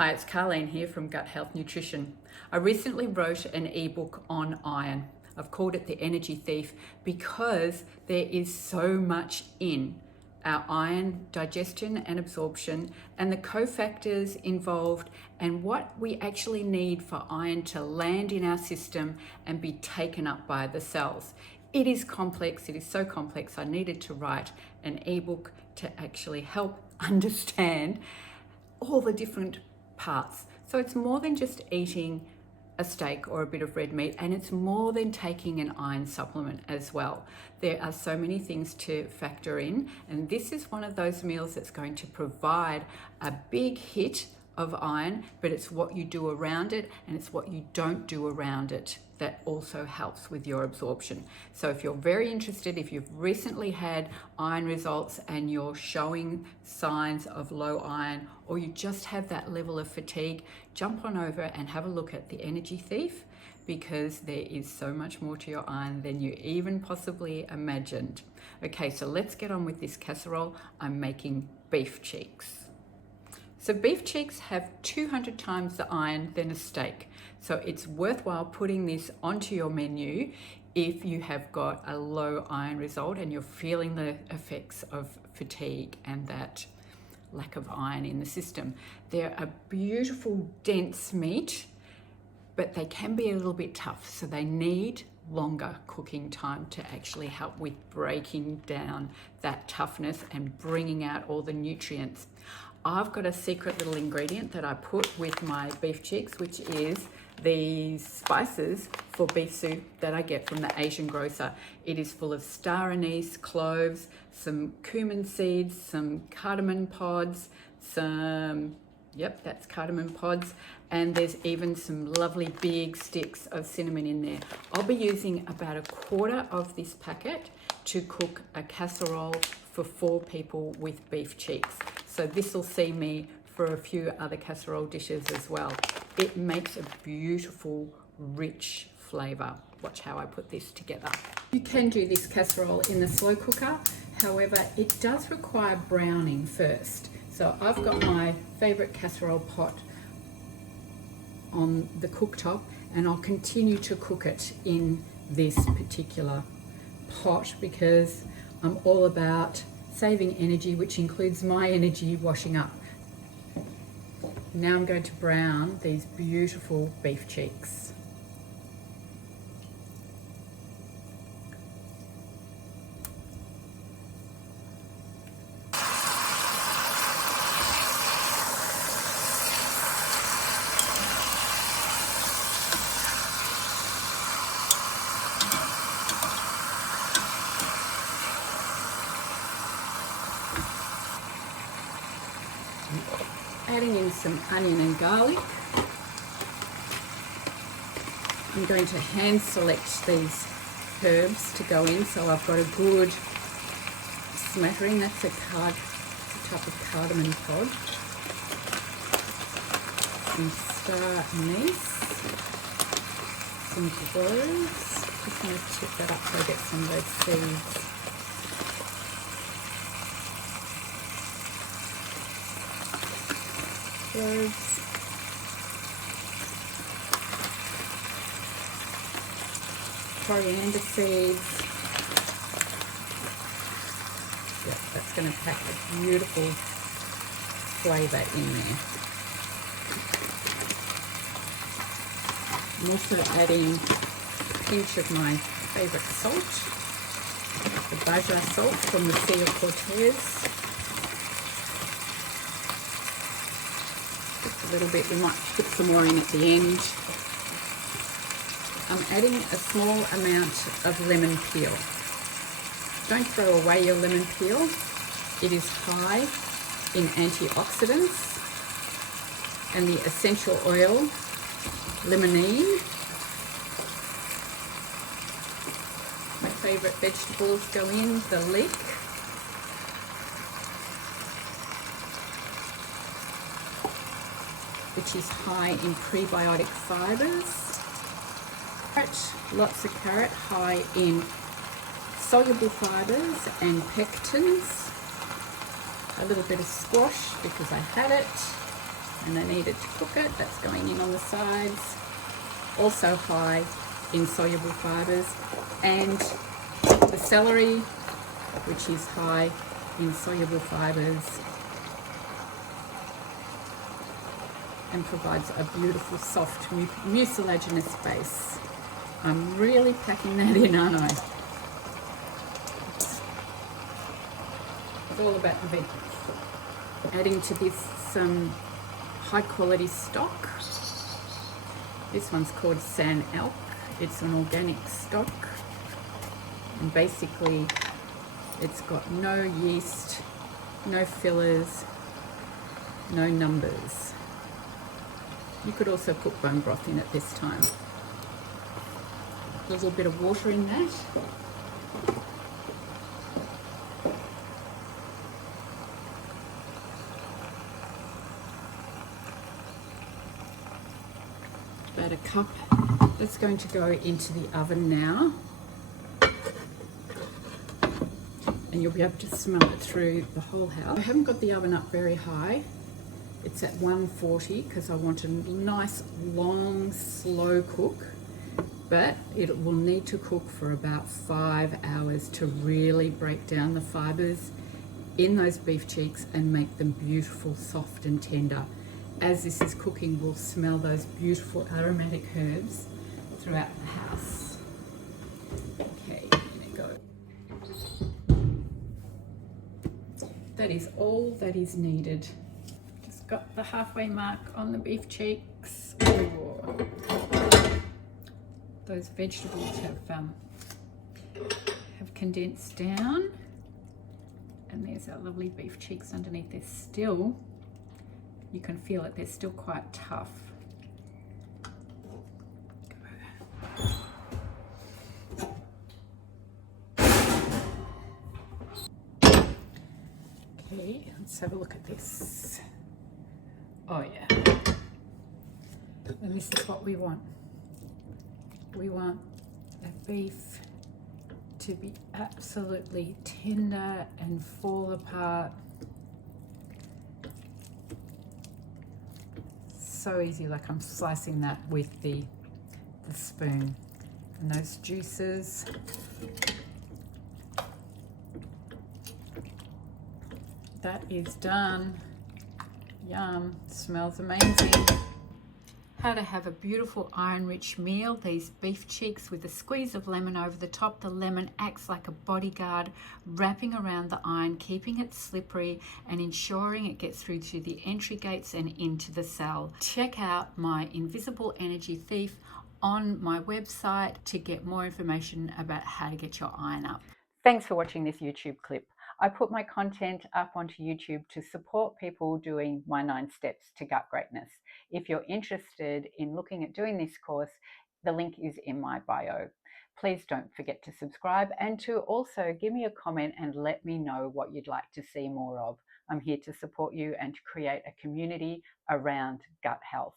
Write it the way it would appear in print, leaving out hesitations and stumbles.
Hi, it's Carleen here from Gut Health Nutrition. I recently wrote an ebook on iron. I've called it The Energy Thief because there is so much in our iron digestion and absorption and the cofactors involved and what we actually need for iron to land in our system and be taken up by the cells. It is complex, it is so complex. I needed to write an ebook to actually help understand all the different parts. So it's more than just eating a steak or a bit of red meat, and it's more than taking an iron supplement as well. There are so many things to factor in, and this is one of those meals that's going to provide a big hit of iron, but it's what you do around it and it's what you don't do around it that also helps with your absorption. So if you're very interested, if you've recently had iron results and you're showing signs of low iron, or you just have that level of fatigue, jump on over and have a look at The Energy Thief, because there is so much more to your iron than you even possibly imagined. Okay, so let's get on with this casserole. I'm making beef cheeks. So beef cheeks have 200 times the iron than a steak. So it's worthwhile putting this onto your menu if you have got a low iron result and you're feeling the effects of fatigue and that lack of iron in the system. They're a beautiful, dense meat, but they can be a little bit tough. So they need longer cooking time to actually help with breaking down that toughness and bringing out all the nutrients. I've got a secret little ingredient that I put with my beef cheeks, which is these spices for beef soup that I get from the Asian grocer. It is full of star anise, cloves, some cumin seeds, some cardamom pods, that's cardamom pods, and there's even some lovely big sticks of cinnamon in there. I'll be using about a quarter of this packet to cook a casserole for 4 people with beef cheeks. So this will see me for a few other casserole dishes as well. It makes a beautiful, rich flavor. Watch how I put this together. You can do this casserole in the slow cooker. However, it does require browning first. So I've got my favorite casserole pot on the cooktop, and I'll continue to cook it in this particular pot because I'm all about saving energy, which includes my energy washing up. Now I'm going to brown these beautiful beef cheeks. Adding in some onion and garlic. I'm going to hand select these herbs to go in, so I've got a good smattering. That's a type of cardamom pod. Some star anise, some cloves. Just want to tip that up so I get some of those seeds. Cloves, coriander seeds. That's going to pack a beautiful flavour in there. I'm also adding a pinch of my favourite salt, the Baja salt from the Sea of Cortez. A little bit, we might put some more in at the end. I'm adding a small amount of lemon peel. Don't throw away your lemon peel. It is high in antioxidants and the essential oil, limonene. My favourite vegetables go in, the leek. Which is high in prebiotic fibres. Carrot, lots of carrot, high in soluble fibres and pectins. A little bit of squash because I had it. and I needed to cook it. That's going in on the sides. Also high in soluble fibres, and the celery, which is high in soluble fibres and provides a beautiful soft mucilaginous base. I'm really packing that in, aren't I? It's all about the veggies. Adding to this some high quality stock. This one's called San Elk. It's an organic stock, and basically it's got no yeast, no fillers, no numbers. You could also put bone broth in at this time. There's a little bit of water in that. About a cup. That's going to go into the oven now. And you'll be able to smell it through the whole house. I haven't got the oven up very high. It's at 140 because I want a nice, long, slow cook. But it will need to cook for about 5 hours to really break down the fibres in those beef cheeks and make them beautiful, soft and tender. As this is cooking, we'll smell those beautiful aromatic herbs throughout the house. Okay, here we go. That is all that is needed. Just got the halfway mark on the beef cheeks. Ooh. Those vegetables have condensed down, and there's our lovely beef cheeks underneath. They're still, you can feel it, they're still quite tough. Okay, let's have a look at this. Oh yeah, and this is what we want. We want the beef to be absolutely tender and fall apart. So easy, like I'm slicing that with the spoon. And those juices. That is done. Yum, smells amazing. How to have a beautiful iron-rich meal. These beef cheeks with a squeeze of lemon over the top. The lemon acts like a bodyguard, wrapping around the iron, keeping it slippery and ensuring it gets through to the entry gates and into the cell. Check out my Invisible Energy Thief on my website to get more information about how to get your iron up. Thanks for watching this YouTube clip. I put my content up onto YouTube to support people doing my 9 steps to gut greatness. If you're interested in looking at doing this course, the link is in my bio. Please don't forget to subscribe and to also give me a comment and let me know what you'd like to see more of. I'm here to support you and to create a community around gut health.